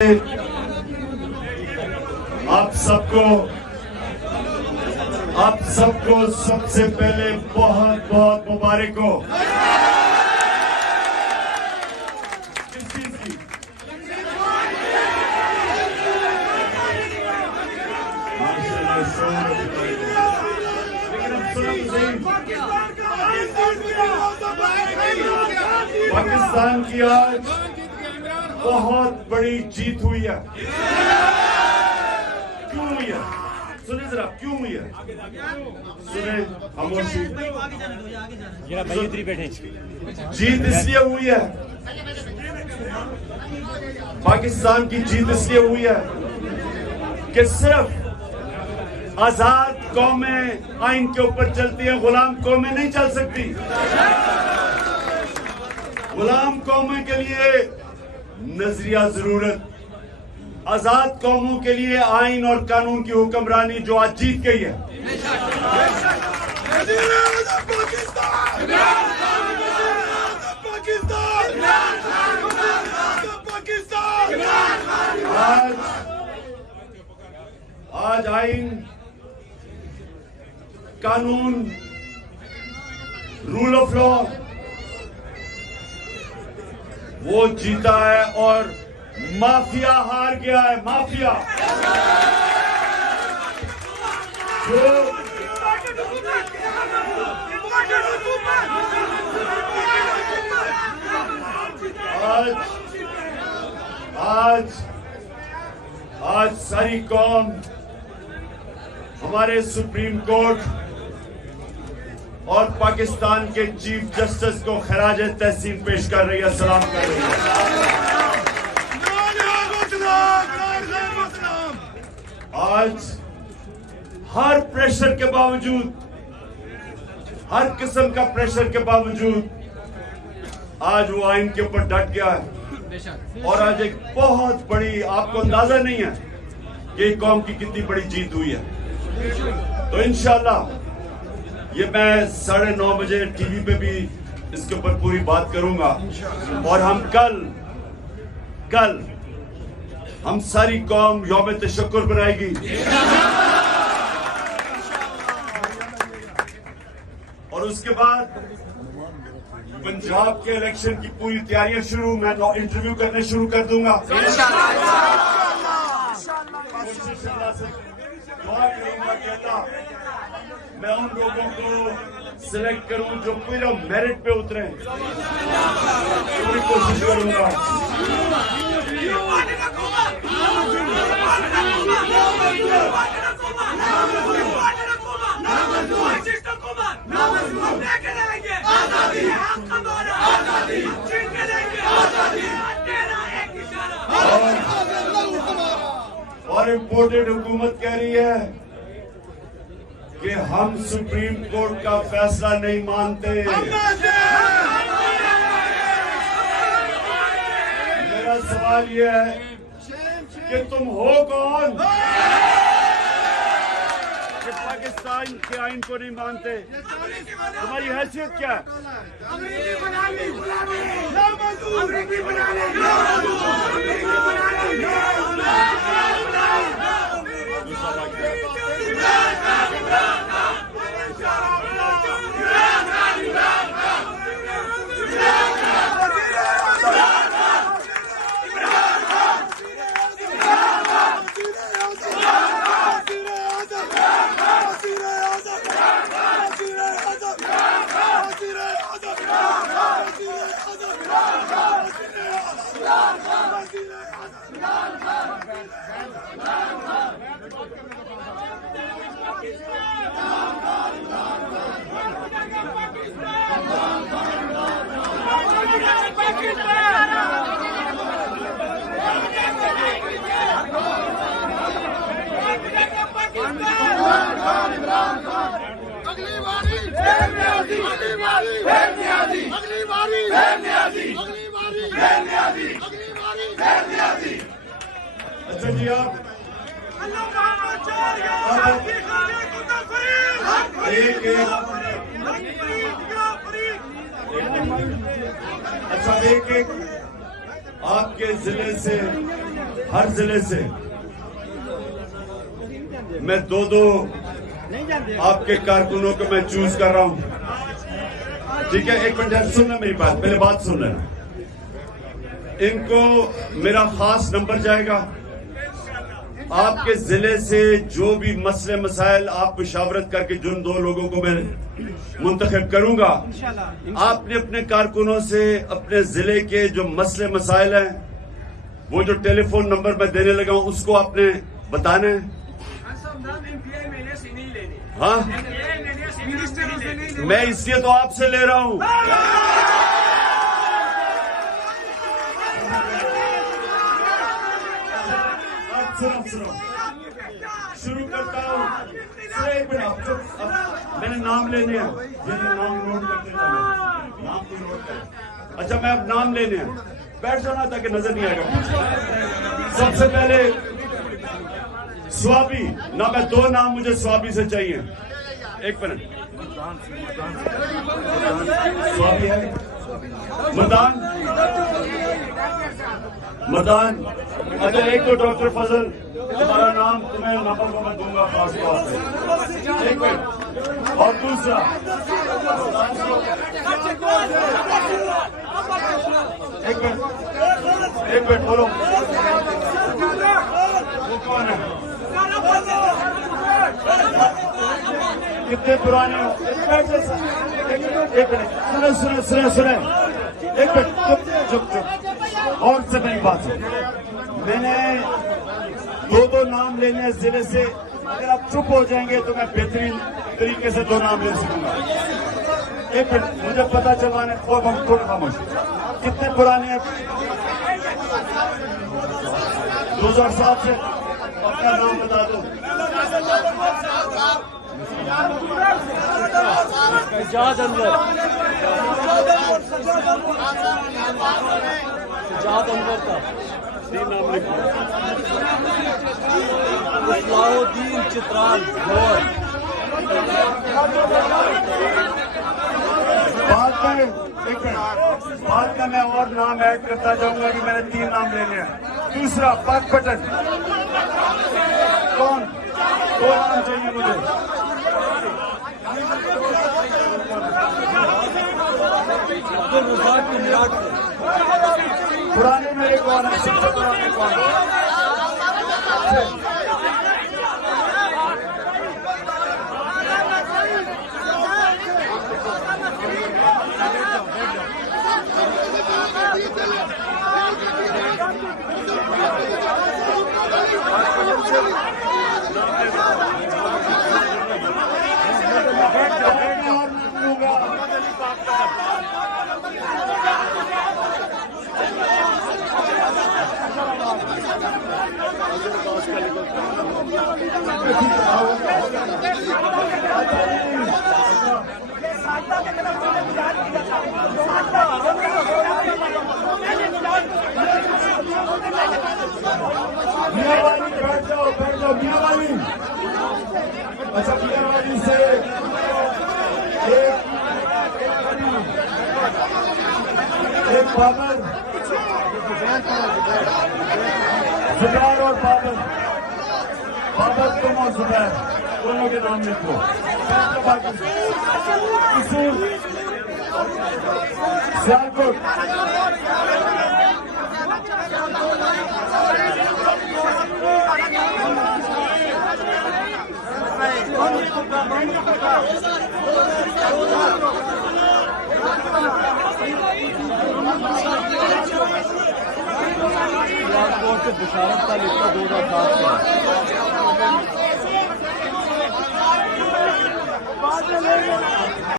आप सबको सबसे पहले बहुत बहुत मुबारक हो। किस चीज की? लेकिन अब सुनो तो सही, पाकिस्तान की आज बहुत बड़ी जीत हुई है। क्यों हुई है? सुने जरा, क्यों हुई है? सुने खामोशी। जीत इसलिए हुई है, पाकिस्तान की जीत इसलिए हुई है कि सिर्फ आजाद कौमें आइन के ऊपर चलती है, गुलाम कौमें नहीं चल सकती। गुलाम कौमें के लिए नजरिया जरूरत, आजाद कौमों के लिए आइन और कानून की हुक्मरानी जो आज जीत गई है। आज आइन, कानून, रूल ऑफ लॉ वो जीता है और माफिया हार गया है। माफिया जो आज सारी कौम हमारे सुप्रीम कोर्ट और पाकिस्तान के चीफ जस्टिस को खराज तहसीन पेश कर रही है, सलाम कर रही है। आज हर प्रेशर के बावजूद, हर किस्म का प्रेशर के बावजूद आज वो आइन के ऊपर डट गया है। और आज एक बहुत बड़ी, आपको अंदाजा नहीं है कि कौम की कितनी बड़ी जीत हुई है। तो इंशाल्लाह ये मैं 9:30 बजे टीवी पे भी इसके ऊपर पूरी बात करूंगा। और हम कल हम सारी कौम यौम तशक्कुर बनाएगी। और उसके बाद पंजाब के इलेक्शन की पूरी तैयारियां शुरू, मैं इंटरव्यू करने शुरू कर दूंगा। मैं उन लोगों को सिलेक्ट करूं जो पूरा मेरिट पे उतरे, पूरी कोशिश करूंगा। और इम्पोर्टेड हुकूमत कह रही है कि हम सुप्रीम कोर्ट का फैसला नहीं मानते। मेरा सवाल यह है कि तुम हो कौन कि पाकिस्तान के आइन को नहीं मानते? तुम्हारी हैसियत क्या है? अच्छा जी, आप अच्छा एक आपके जिले से, हर जिले से मैं दो आपके कारकुनों को मैं चूज कर रहा हूं। ठीक है, एक मिनट सुनना मेरी बात, पहले बात सुन लेना। इनको मेरा खास नंबर जाएगा। आपके जिले से जो भी मसले मसाइल आप मुशावरत करके जिन 2 लोगों को मैं मुंतखब करूंगा, आपने अपने कारकुनों से अपने जिले के जो मसले मसाइल हैं, वो जो टेलीफोन नंबर मैं देने लगा हूं उसको आपने बताना है। हाँ, मैं इसलिए तो आपसे ले रहा हूं। सुनो, शुरू करता हूँ। एक मिनट, मैंने नाम लेने हैं, नाम नोट करते नाम को नोट कर। अच्छा, मैं अब नाम लेने हैं, बैठ जाना ताकि नजर नहीं आएगा। सबसे पहले स्वाबी ना, मैं 2 नाम मुझे स्वाबी से चाहिए। एक मिनट, स्वाबी है मदान। अच्छा, एक तो डॉक्टर फजल, तुम्हारा नाम तुम्हें नंबर को मैं दूंगा खास तौर पे। एक मिनट, और दूसरा एक मिनट बोलो, वो कौन है? कितने पुराने हो? एक मिनट, सुने एक मिनट, चुप। और से मेरी बात है, मैंने 2 नाम लेने हैं जिले से। अगर आप चुप हो जाएंगे तो मैं बेहतरीन तरीके से 2 नाम ले सकूंगा। एक मिनट, मुझे पता चलवाने थोड़ा खामोश। कितने पुराने हैं? 2007 से। अपना नाम बता दो। सजाद अंवर का 3 नाम लिखो। इस्लाउद्दीन चित्राल गौर। बाद में मैं और नाम ऐड करता जाऊंगा कि मैंने 3 नाम लेने हैं। दूसरा पाक पटन, कौन? 2 नाम चाहिए मुझे। पुराने मेरे कौन है? सबसे पुराने कौन है? बैठ जाओ मियावाली। अच्छा, मियावाली से एक बाबर, जुबैर और बाबर तुम और जुबैर दोनों के नाम लिखो। सियालकोट, सियालकोट से बिशारत का लिखा 2007 से।